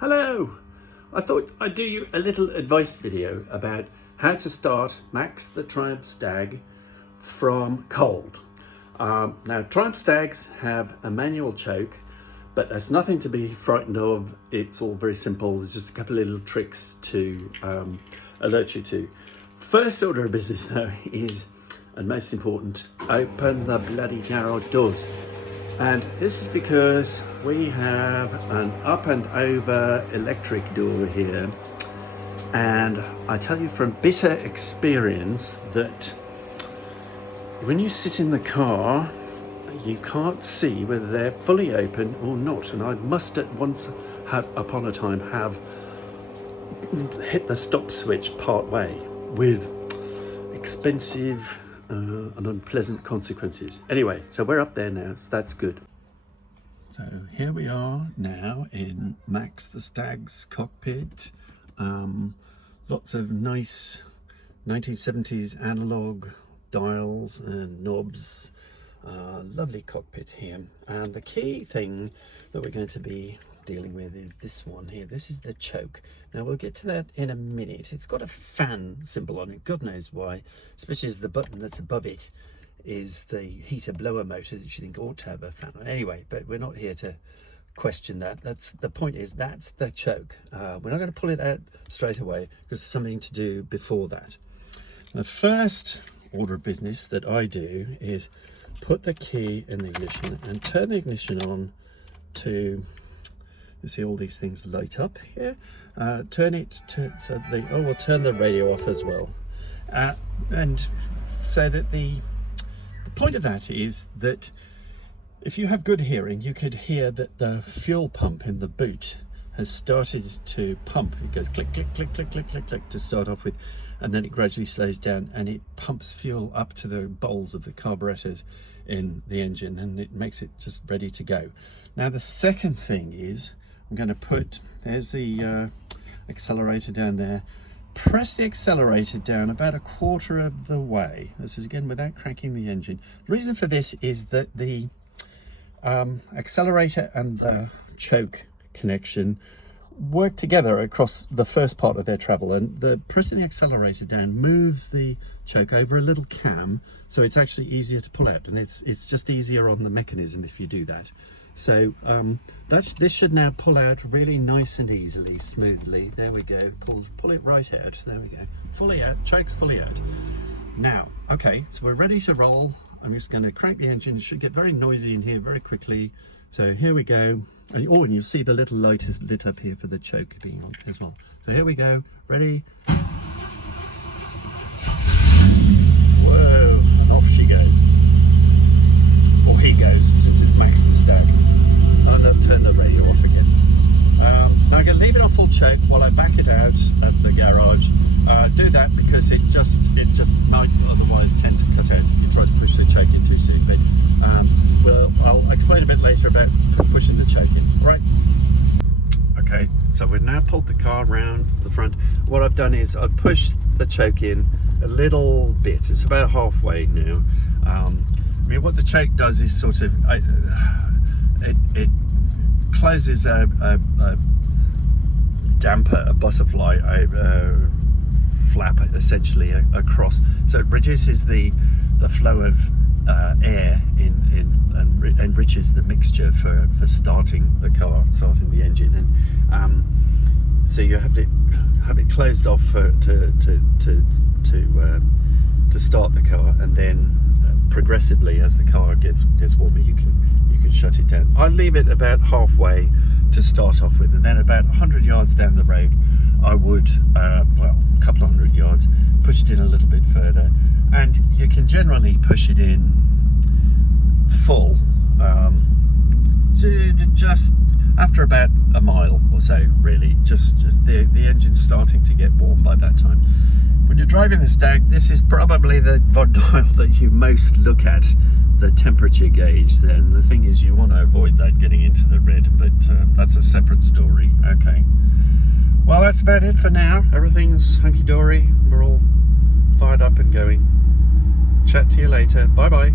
Hello! I thought I'd do you a little advice video about how to start Max the Triumph Stag from cold. Now Triumph Stags have a manual choke, but there's nothing to be frightened of. It's all very simple. There's just a couple of little tricks to alert you to. First order of business though is, and most important, open the bloody garage doors. And this is because we have an up and over electric door here. And I tell you from bitter experience that when you sit in the car, you can't see whether they're fully open or not. And I must at once upon a time have hit the stop switch part way with expensive and unpleasant consequences. Anyway, so we're up there now, so that's good. So here we are now in Max the Stag's cockpit. Lots of nice 1970s analog dials and knobs. Lovely cockpit here. And the key thing that we're going to be dealing with is this one here. This is the choke. Now we'll get to that in a minute. It's got a fan symbol on it, God knows why, especially as the button that's above it is the heater blower motor that you think ought to have a fan on. Anyway, but we're not here to question that. That's the point, is that's the choke. We're not going to pull it out straight away because there's something to do before that. The first order of business that I do is put the key in the ignition and turn the ignition on to, you see all these things light up here. Turn it to, so we'll turn the radio off as well. And so that the point of that is that if you have good hearing, you could hear that the fuel pump in the boot has started to pump. It goes click, click, click, click, click, click, click to start off with, and then it gradually slows down and it pumps fuel up to the bowls of the carburetors in the engine, and it makes it just ready to go. Now the second thing is, I'm going to put, there's the accelerator down there. Press the accelerator down about a quarter of the way. This is again without cranking the engine. The reason for this is that the accelerator and the choke connection work together across the first part of their travel, and the pressing the accelerator down moves the choke over a little cam, so it's actually easier to pull out, and it's just easier on the mechanism if you do that. So this should now pull out really nice and easily, smoothly. There we go. Pull it right out. There we go. Fully out. Choke's fully out. Now, okay, so we're ready to roll. I'm just going to crank the engine. It should get very noisy in here very quickly. So here we go. And you'll see the little light is lit up here for the choke being on as well. So here we go. Ready? Whoa! And off she goes. Or he goes, since it's Max the Stag. I'll turn the radio off again. Now I'm going to leave it on full choke while I back it out at the garage. Do that because it just might otherwise tend to cut out if you try to push the choke in too soon. But I'll explain a bit later about pushing the choke in. Right. Okay, so we've now pulled the car round the front. What I've done is I've pushed the choke in a little bit. It's about halfway now. I mean, what the choke does is sort of it closes a damper, a butterfly flap essentially across, so it reduces the flow of air and enriches the mixture for starting the car, starting the engine, and so you have it closed off to start the car, and then progressively as the car gets warmer you can shut it down. I leave it about halfway to start off with, and then about 100 yards down the road I would well, a couple of 100 yards, push it in a little bit further, and you can generally push it in full just after about a mile or so, really. Just the engine's starting to get warm by that time. When you're driving the Stag, this is probably the dial that you most look at, the temperature gauge. Then the thing is, you want to avoid that getting into the red, but that's a separate story. Okay, well, that's about it for now. Everything's hunky-dory. We're all fired up and going. Chat to you later. Bye bye.